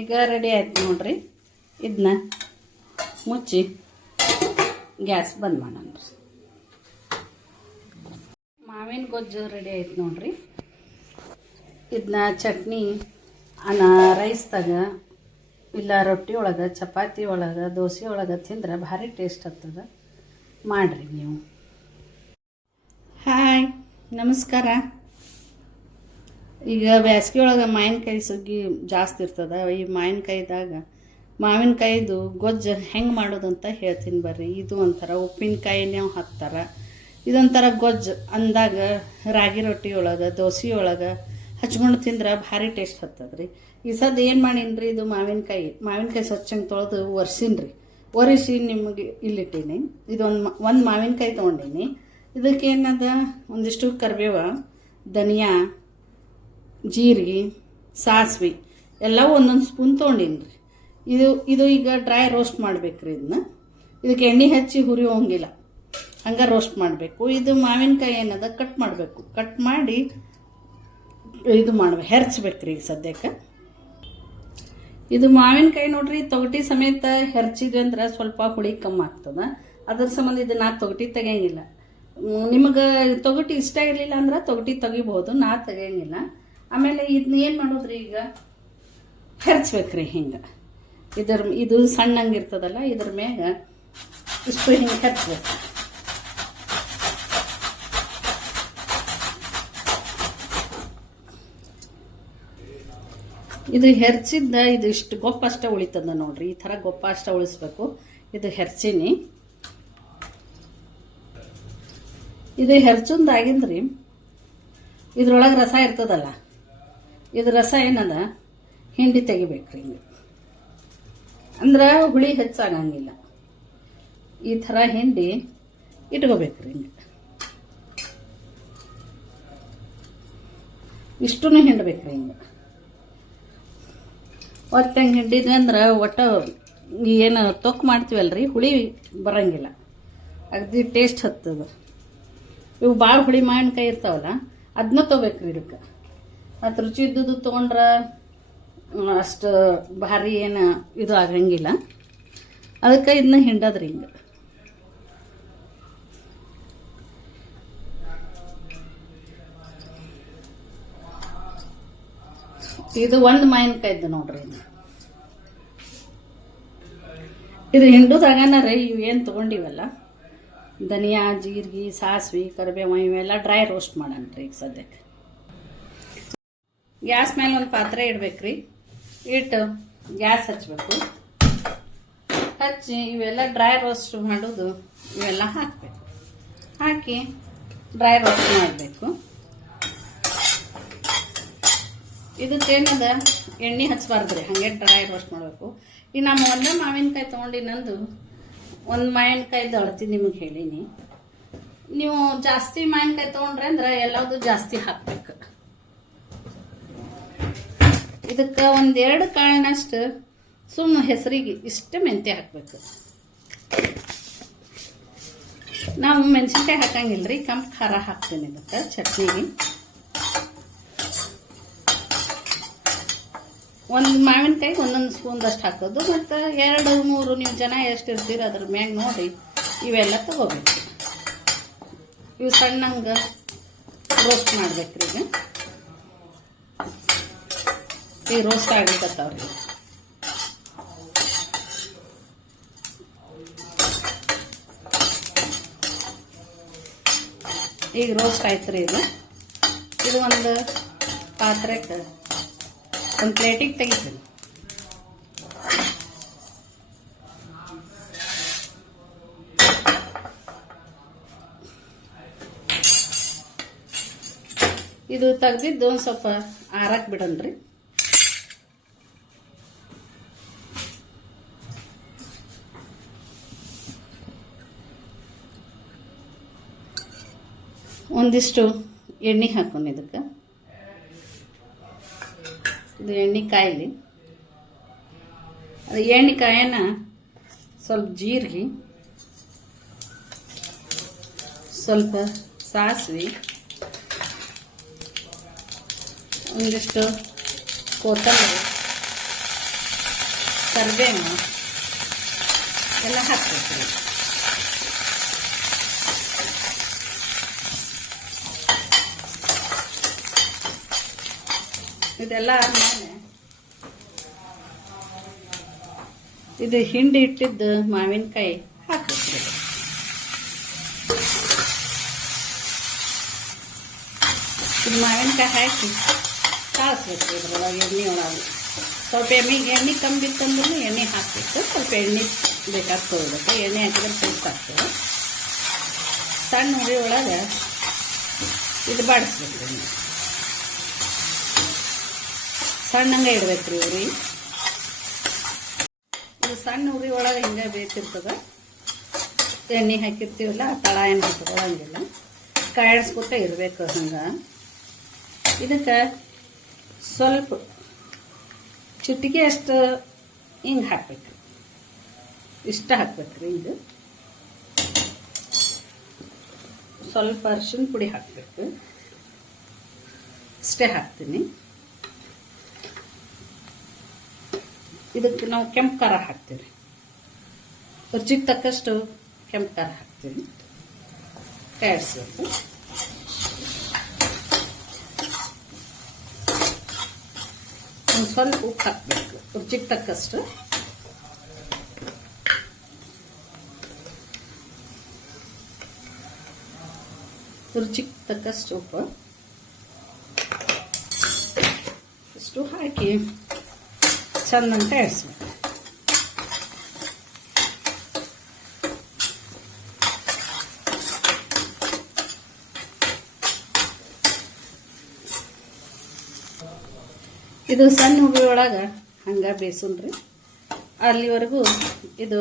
ಈಗ ರೆಡಿ ಆಯ್ತು ನೋಡ್ರಿ. ಇದನ್ನ ಮುಚ್ಚಿ ಗ್ಯಾಸ್ ಬಂದ್ ಮಾಡೋಣ. ಮಾವಿನ ಗೊಜ್ಜು ರೆಡಿ ಆಯ್ತು ನೋಡ್ರಿ. ಇದನ್ನ ಚಟ್ನಿ ರೈಸ್ದಾಗ ಇಲ್ಲ ರೊಟ್ಟಿ ಒಳಗೆ, ಚಪಾತಿ ಒಳಗೆ, ದೋಸೆ ಒಳಗೆ ತಿಂದ್ರೆ ಭಾರಿ ಟೇಸ್ಟ್ ಆಗ್ತದ. ಮಾಡಿರಿ ನೀವು. ಹಾಯ್, ನಮಸ್ಕಾರ. ಈಗ ಬೇಸಿಗೆ ಒಳಗೆ ಮಾವಿನಕಾಯಿ ಸುಗ್ಗಿ ಜಾಸ್ತಿ ಇರ್ತದ. ಈ ಮಾವಿನಕಾಯಿದು ಗೊಜ್ಜು ಹೆಂಗೆ ಮಾಡೋದಂತ ಹೇಳ್ತೀನಿ ಬರ್ರಿ. ಇದು ಒಂಥರ ಉಪ್ಪಿನಕಾಯಿನೇ ಹಾಕ್ತಾರೆ. ಇದೊಂಥರ ಗೊಜ್ಜು ಅಂದಾಗ ರಾಗಿ ರೊಟ್ಟಿ ಒಳಗೆ, ದೋಸೆ ಒಳಗೆ ಹಚ್ಕೊಂಡು ತಿಂದ್ರೆ ಭಾರಿ ಟೇಸ್ಟ್ ಹತ್ತದ್ರಿ. ಈ ಸದ್ದು ಏನು ಮಾಡೀನಿ, ಇದು ಮಾವಿನಕಾಯಿ ಸ್ವಚ್ಛಂಗೆ ತೊಳೆದು ಒರೆಸಿ ನಿಮಗೆ ಇಲ್ಲಿಟ್ಟೀನಿ. ಒಂದು ಮಾವಿನಕಾಯಿ ತೊಗೊಂಡೀನಿ. ಇದಕ್ಕೆ ಏನದ, ಒಂದಿಷ್ಟು ಕರಿಬೇವ, ಧನಿಯಾ, ಜೀರಿಗೆ, ಸಾಸಿವೆ ಎಲ್ಲ ಒಂದೊಂದು ಸ್ಪೂನ್ ತೊಗೊಂಡೀನಿ ರೀ. ಇದು ಈಗ ಡ್ರೈ ರೋಸ್ಟ್ ಮಾಡ್ಬೇಕ್ರಿ. ಇದಕ್ಕೆ ಎಣ್ಣೆ ಹಚ್ಚಿ ಹುರಿಯೋಂಗಿಲ್ಲ, ಹಂಗೆ ರೋಸ್ಟ್ ಮಾಡಬೇಕು. ಇದು ಮಾವಿನಕಾಯಿ ಏನದ ಕಟ್ ಮಾಡಬೇಕು. ಕಟ್ ಮಾಡಿ ಇದು ಹೆರ್ಚ್ಬೇಕ್ರಿ. ಈಗ ಸದ್ಯಕ್ಕೆ ಇದು ಮಾವಿನಕಾಯಿ ನೋಡ್ರಿ, ತೊಗಟಿ ಸಮೇತ ಹೆರ್ಚಿದ್ವಿ ಅಂದ್ರೆ ಸ್ವಲ್ಪ ಹುಳಿ ಕಮ್ಮಿ ಆಗ್ತದ. ಅದ್ರ ಸಂಬಂಧ ಇದು ನಾ ತೊಗಟಿ ತೆಗಿಯಂಗಿಲ್ಲ. ನಿಮಗೆ ತೊಗಟಿ ಇಷ್ಟ ಇರಲಿಲ್ಲ ಅಂದ್ರೆ ತೊಗಟಿ ತೆಗಿಬೋದು, ನಾ ತೆಗಿಯಂಗಿಲ್ಲ. ಆಮೇಲೆ ಇದನ್ನ ಏನು ಮಾಡೋದ್ರಿ, ಈಗ ಹೆರ್ಚ್ಬೇಕ್ರಿ. ಹಿಂಗೆ ಇದು ಸಣ್ಣಂಗಿರ್ತದಲ್ಲ, ಇದ್ರ ಮ್ಯಾಗ ಇಷ್ಟು ಹಿಂಗೆ ಹೆರ್ಚ್ಬೇಕು. ಇದು ಹೆರ್ಚಿದ್ದ ಇದು ಇಷ್ಟು ಗೊಪ್ಪ ಅಷ್ಟೇ ಉಳಿತದ ನೋಡ್ರಿ. ಈ ಥರ ಗೊಪ್ಪ ಅಷ್ಟೇ ಉಳಿಸ್ಬೇಕು. ಇದು ಹೆರ್ಚಿನಿ. ಇದು ಹೆರ್ಚುಂದಾಗಿಂದ್ರಿ ಇದ್ರೊಳಗೆ ರಸ ಇರ್ತದಲ್ಲ, ಇದು ರಸ ಏನದ ಹಿಂಡಿ ತೆಗಿಬೇಕ್ರಿ. ಹಿಂಗೆ ಅಂದ್ರೆ ಹುಳಿ ಹೆಚ್ಚಾಗಂಗಿಲ್ಲ. ಈ ಥರ ಹಿಂಡಿ ಇಟ್ಕೋಬೇಕ್ರಿ. ಹಿಂಗೆ ಇಷ್ಟೂ ಹಿಂಡ್ಬೇಕ್ರಿ. ಹಿಂಗೆ ಒಟ್ಟು ಹೆಂಗೆ ಹಿಂಡಿದ್ವಿ ಅಂದ್ರೆ ಏನು ತೊಕ್ಕು ಮಾಡ್ತೀವಲ್ರಿ, ಹುಳಿ ಬರಂಗಿಲ್ಲ, ಅಗದಿ ಟೇಸ್ಟ್ ಹತ್ತದ. ಇವು ಭಾಳ ಹುಳಿ ಮಾವಿನಕಾಯಿ ಇರ್ತಾವಲ್ಲ, ಅದನ್ನ ತೊಗೋಬೇಕ್ರಿ. ಇದಕ್ಕೆ ಮತ್ತು ರುಚಿ ಇದ್ದುದು ತೊಗೊಂಡ್ರೆ ಅಷ್ಟು ಭಾರಿ ಏನು ಇದು ಆಗಂಗಿಲ್ಲ. ಅದಕ್ಕೆ ಇದನ್ನ ಹಿಂಡದ್ರಿ. ಹಿಂಗೆ ಇದು ಒಂದು ಮಾವಿನಕಾಯಿದ್ದು ನೋಡ್ರಿ. ಇದು ಹಿಂಡುದಾಗನಾರೆ ಇವೇನು ತೊಗೊಂಡಿವಲ್ಲ, ಧನಿಯಾ, ಜೀರಿಗೆ, ಸಾಸಿವೆ, ಕರಿಬೇವು ಇವೆಲ್ಲ ಡ್ರೈ ರೋಸ್ಟ್ ಮಾಡಣ್ರಿ. ಈಗ ಸದ್ಯಕ್ಕೆ ಗ್ಯಾಸ್ ಮೇಲೆ ಒಂದು ಪಾತ್ರೆ ಇಡ್ಬೇಕ್ರಿ. ಇಟ್ಟು ಗ್ಯಾಸ್ ಹಚ್ಬೇಕು. ಹಚ್ಚಿ ಇವೆಲ್ಲ ಡ್ರೈ ರೋಸ್ಟ್ ಮಾಡೋದು ಇವೆಲ್ಲ ಹಾಕಬೇಕು. ಹಾಕಿ ಡ್ರೈ ರೋಸ್ಟ್ ಮಾಡಬೇಕು. ಇದಕ್ಕೇನದ ಎಣ್ಣೆ ಹಚ್ಚಬಾರ್ದ್ರಿ, ಹಾಗೆ ಡ್ರೈ ರೋಸ್ಟ್ ಮಾಡಬೇಕು. ಈಗ ನಮ್ಮ ಒಂದೇ ಮಾವಿನಕಾಯಿ ತೊಗೊಂಡಿನಂದು ಒಂದು ಮಾವಿನಕಾಯಿದು ಅಳತಿ ನಿಮಗೆ ಹೇಳೀನಿ. ನೀವು ಜಾಸ್ತಿ ಮಾವಿನಕಾಯಿ ತೊಗೊಂಡ್ರೆ ಅಂದ್ರೆ ಎಲ್ಲದು ಜಾಸ್ತಿ ಹಾಕ್ಬೇಕು. ಇದಕ್ಕೆ 1-2 ಕಾಳಿನಷ್ಟು ಸುಮ್ಮನೆ ಹೆಸರಿಗೆ ಇಷ್ಟು ಮೆಂತ್ಯ ಹಾಕಬೇಕು. ನಾವು ಮೆಣಸಿನ್ಕಾಯಿ ಹಾಕಂಗಿಲ್ರಿ, ಕೆಂಪು ಖಾರ ಹಾಕ್ತೀನಿ ಇದಕ್ಕೆ ಚಟ್ನಿಗೆ. ಒಂದು ಮಾವಿನಕಾಯಿಗೆ ಒಂದೊಂದು ಸ್ಪೂನ್ದಷ್ಟು ಹಾಕೋದು. ಮತ್ತು 2-3 ನೀವು ಜನ ಎಷ್ಟು ಇರ್ತೀರ ಅದ್ರ ಮ್ಯಾಗ ನೋಡಿ ಇವೆಲ್ಲ ತಗೋಬೇಕು. ಇವು ಸಣ್ಣಂಗೆ ರೋಸ್ಟ್ ಮಾಡ್ಬೇಕ್ರಿ. ಈಗ ರೋಸ್ಟ್ ಆಗ್ಲಿಕ್ಕತ್ತವ್ರಿ. ಈಗ ರೋಸ್ಟ್ ಆಯ್ತು ರೀ. ಇದು ಒಂದು ಪಾತ್ರೆಗೆ ಒಂದು ಪ್ಲೇಟಿಗೆ ತೆಗಿತೀನಿ. ಇದು ತೆಗ್ದಿದ್ದು ಒಂದು ಸ್ವಲ್ಪ ಆರಕ್ಕೆ ಬಿಡನ್ರಿ. ಒಂದಿಷ್ಟು ಎಣ್ಣೆ ಹಾಕೋಣ ಇದಕ್ಕೆ. ಇದು ಎಣ್ಣೆ ಕಾಯಿಲಿ. ಅದು ಎಣ್ಣೆ ಕಾಯನ ಸ್ವಲ್ಪ ಜೀರಿಗೆ, ಸ್ವಲ್ಪ ಸಾಸಿವೆ, ಒಂದಿಷ್ಟು ಕೊತ್ತಂಬರಿ, ಕರಿಬೇವು ಎಲ್ಲ ಹಾಕ್ಬೇಕು ರೀ. ಇದೆಲ್ಲ ಆದ್ಮೇಲೆ ಇದು ಹಿಂಡಿ ಇಟ್ಟಿದ್ದು ಮಾವಿನಕಾಯಿ ಹಾಕ್ಬೇಕು. ಇದು ಮಾವಿನಕಾಯಿ ಹಾಕಿ ಕಾಳಿಸ್ಬೇಕು. ಇದ್ರೊಳಗೆ ಎಣ್ಣೆ ಒಳಗೆ ಸ್ವಲ್ಪ ಎಣ್ಣೆ ಕಮ್ಮಿ ಬಿತ್ತಂದ್ರೂ ಎಣ್ಣೆ ಹಾಕಬೇಕು. ಸ್ವಲ್ಪ ಎಣ್ಣೆ ಬೇಕಾಗಿ ತೊಗೊಳ್ಬೇಕು. ಎಣ್ಣೆ ಹಾಕಿದ್ರೆ ಟೇಸ್ಟ್ ಆಗ್ತದೆ. ಸಣ್ಣ ಉರಿ ಒಳಗೆ ಇದು ಬಾಡಿಸ್ಬೇಕು ರೀ. ಸಣ್ಣಂಗೆ ಇಡ್ಬೇಕು ರೀ ಉರಿ. ಇದು ಸಣ್ಣ ಉರಿ ಒಳಗೆ ಹಿಂಗೆ ಬೇಯ್ತಿರ್ತದೆ. ಎಣ್ಣೆ ಹಾಕಿರ್ತೀವಲ್ಲ ತಳ ಏನು ಹತ್ಕೊಳ್ಳಂಗಿಲ್ಲ. ಕಾಯಿಸ್ಕೊತ ಇರಬೇಕು ಹಂಗೆ. ಇದಕ್ಕೆ ಸ್ವಲ್ಪ ಚಿಟಿಕೆ ಅಷ್ಟು ಹಿಂಗೆ ಹಾಕ್ಬೇಕು. ಇಷ್ಟ ಹಾಕ್ಬೇಕು ರೀ. ಇದು ಸ್ವಲ್ಪ ಅರಿಶಿನ ಪುಡಿ ಹಾಕಬೇಕು. ಇಷ್ಟೇ ಹಾಕ್ತೀನಿ. ಇದಕ್ಕೆ ನಾವು ಕೆಂಪು ಖಾರ ಹಾಕ್ತೀವಿ. ರುಚಿಗೆ ತಕ್ಕಷ್ಟು ಕೆಂಪು ಖಾರ ಹಾಕ್ತೀವಿ. ಕಾಯಿಸ್ಬೇಕು. ಒಂದು ಸ್ವಲ್ಪ ಉಪ್ಪು ಹಾಕಬೇಕು ರುಚಿಗೆ ತಕ್ಕಷ್ಟು. ರುಚಿಗೆ ತಕ್ಕಷ್ಟು ಉಪ್ಪು ಇಷ್ಟು ಹಾಕಿ ಚಂದಂತ ಕಾಯಿಸ್ಬೇಕು. ಇದು ಸಣ್ಣ ಉಗಿ ಒಳಗೆ ಹಂಗೆ ಬೇಯಿಸೋಣ್ರಿ. ಅಲ್ಲಿವರೆಗೂ ಇದು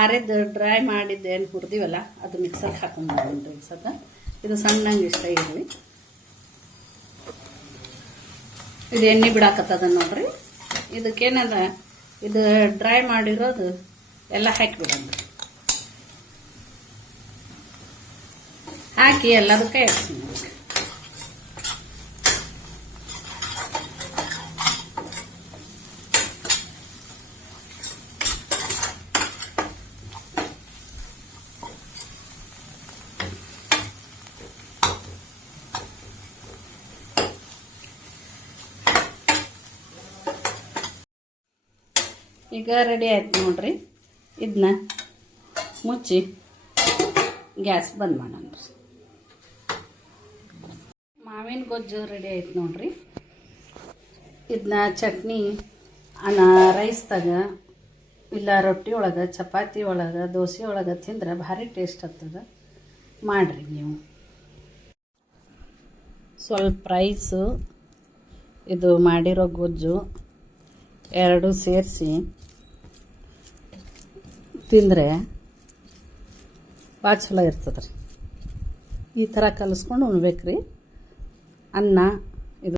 ಆರಿದ್ದು ಡ್ರೈ ಮಾಡಿದ್ದು ಏನು ಹುರಿದಿವಲ್ಲ ಅದು ಮಿಕ್ಸರ್ಗೆ ಹಾಕೊಂಡ್ಬರೋಣ್ರಿ. ಸದ ಇದು ಸಣ್ಣಂಗೆ ಇಷ್ಟ ಇರಲಿ. ಇದು ಎಣ್ಣೆ ಬಿಡಾಕತ್ತದ ನೋಡ್ರಿ. ಇದಕ್ಕೇನದ ಇದು ಡ್ರೈ ಮಾಡಿರೋದು ಎಲ್ಲ ಹಾಕಿಬಿಡೋಣ್ರಿ. ಹಾಕಿ ಎಲ್ಲದಕ್ಕೆ ಎಡ್ತೀನಿ. ಈಗ ರೆಡಿ ಆಯ್ತು ನೋಡ್ರಿ. ಇದನ್ನ ಮುಚ್ಚಿ ಗ್ಯಾಸ್ ಬಂದ್ ಮಾಡೋಣ. ಮಾವಿನ ಗೊಜ್ಜು ರೆಡಿ ಆಯ್ತು ನೋಡ್ರಿ. ಇದನ್ನ ಚಟ್ನಿ ರೈಸ್ದಾಗ ಇಲ್ಲ ರೊಟ್ಟಿ ಒಳಗೆ, ಚಪಾತಿ ಒಳಗೆ, ದೋಸೆ ಒಳಗೆ ತಿಂದ್ರೆ ಭಾರಿ ಟೇಸ್ಟ್ ಆಗ್ತದೆ. ಮಾಡಿರಿ ನೀವು. ಸ್ವಲ್ಪ ರೈಸು ಇದು ಮಾಡಿರೋ ಗೊಜ್ಜು ಎರಡು ಸೇರಿಸಿ ತಿಂದರೆ ಭಾಳ ಚಲೋ ಇರ್ತದೆ ರೀ. ಈ ಥರ ಕಲಿಸ್ಕೊಂಡು ಉಣ್ಬೇಕು ರೀ. ಅನ್ನ